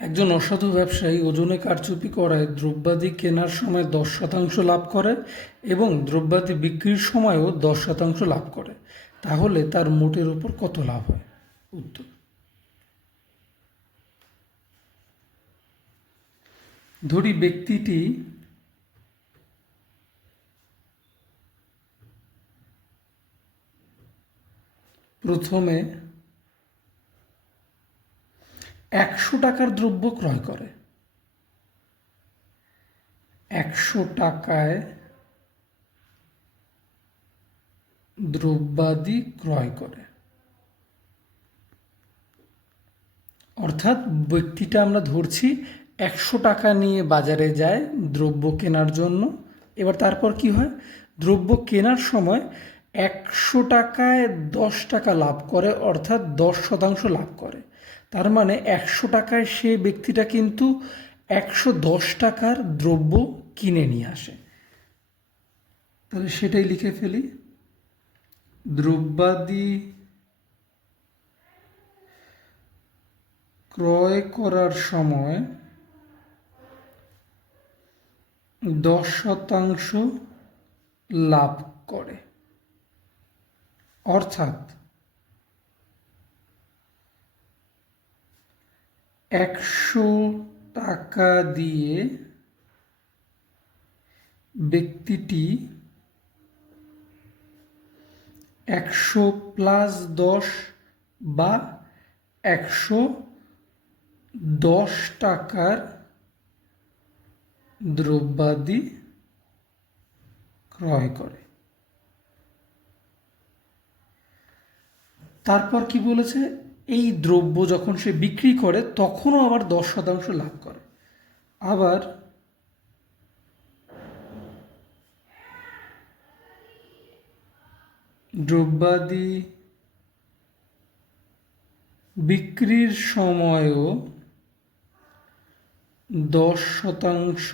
একজন অসাধু ব্যবসায়ী ওজনে কারচুপি করায় দ্রব্যাদি কেনার সময় 10% লাভ করে এবং দ্রব্যাদি বিক্রির সময়ও 10% লাভ করে। তাহলে তার মোটের উপর কত লাভ হয়? উত্তর: ধরি ব্যক্তিটি প্রথমে 100 টাকার দ্রব্য ক্রয় করে, 100 টাকায় দ্রব্যাদি ক্রয় করে। অর্থাৎ ব্যক্তিটা আমরা ধরছি 100 টাকা নিয়ে বাজারে যায় দ্রব্য কেনার জন্য। এবার তারপর কি হয়? দ্রব্য কেনার সময় 100 টাকায় 10 টাকা লাভ করে, অর্থাৎ 10% লাভ করে। তার মানে 100 টাকায় সে ব্যক্তিটা কিন্তু 110 টাকার দ্রব্য কিনে নিয়ে আসে। তাহলে সেটাই লিখে ফেলি, দ্রব্যাদি ক্রয় করার সময় 10% লাভ করে। অর্থাৎ 100 টাকা দিয়ে ব্যক্তিটি 100 + 10 বা 110 টাকার দ্রব্যাদি ক্রয় করে। তারপর কি বলেছে? এই দ্রব্য যখন সে বিক্রি করে তখনও আবার 10% লাভ করে। আবার দ্রব্যাদি বিক্রির সময়ও 10%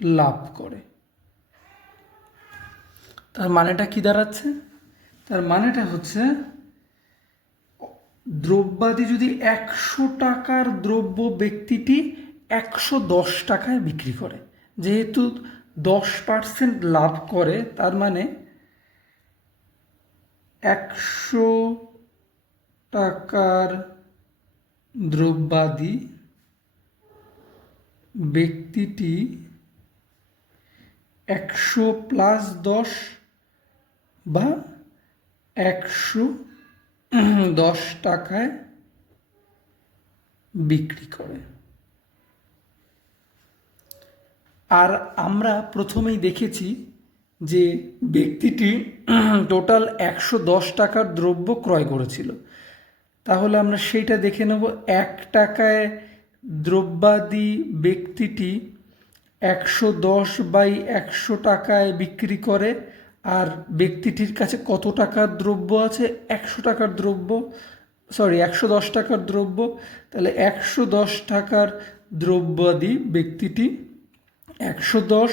লাভ করে। তার মানেটা কি দাঁড়াচ্ছে? তার মানেটা হচ্ছে দ্রব্যাদি যদি 100 টাকার দ্রব্য ব্যক্তিটি 110 টাকায় বিক্রি করে, যেহেতু 10% লাভ করে, তার মানে 100 টাকার দ্রব্যাদি ব্যক্তিটি 100 + 10 বা 110 টাকায় বিক্রি করে। আর আমরা প্রথমেই দেখেছি যে ব্যক্তিটি টোটাল 110 টাকার দ্রব্য ক্রয় করেছিল। তাহলে আমরা সেইটা দেখে নেব। 1 টাকায় দ্রব্যাদি ব্যক্তিটি 110/100 টাকায় বিক্রি করে। আর ব্যক্তিটির কাছে কত টাকার দ্রব্য আছে? 100 টাকার দ্রব্য, 110 টাকার দ্রব্য। তাহলে 110 টাকার দ্রব্যাদি ব্যক্তিটি 110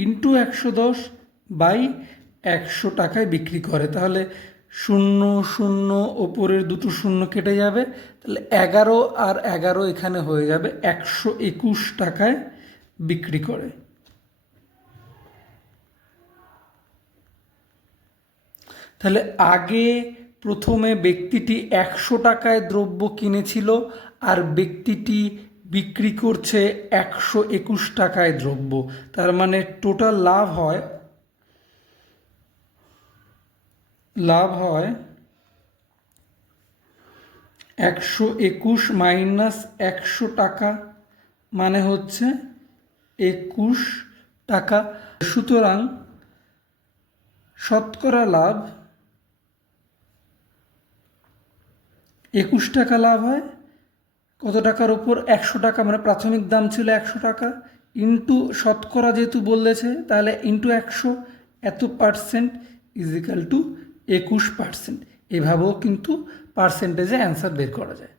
× 110/100 টাকায় বিক্রি করে। তাহলে 0 0 ওপরের দুটো শূন্য কেটে যাবে। তাহলে 11 আর 11 এখানে হয়ে যাবে 121 টাকায় বিক্রি করে। তাহলে আগে প্রথমে ব্যক্তিটি 100 টাকায় দ্রব্য কিনেছিল আর ব্যক্তিটি বিক্রি করছে 121 টাকায় দ্রব্য। তার মানে টোটাল লাভ হয় 121 - 100 টাকা, মানে হচ্ছে 21 টাকা। সুতরাং শতকরা লাভ 21 টাকা লাভ হয়। কত টাকার ওপর? 100 টাকা, মানে প্রাথমিক দাম ছিল 100 টাকা, ইন্টু শতকরা যেহেতু বলেছে তাহলে ইন্টু 100, এত পার্সেন্ট = 21%। এভাবেও কিন্তু পার্সেন্টেজে অ্যান্সার বের করা যায়।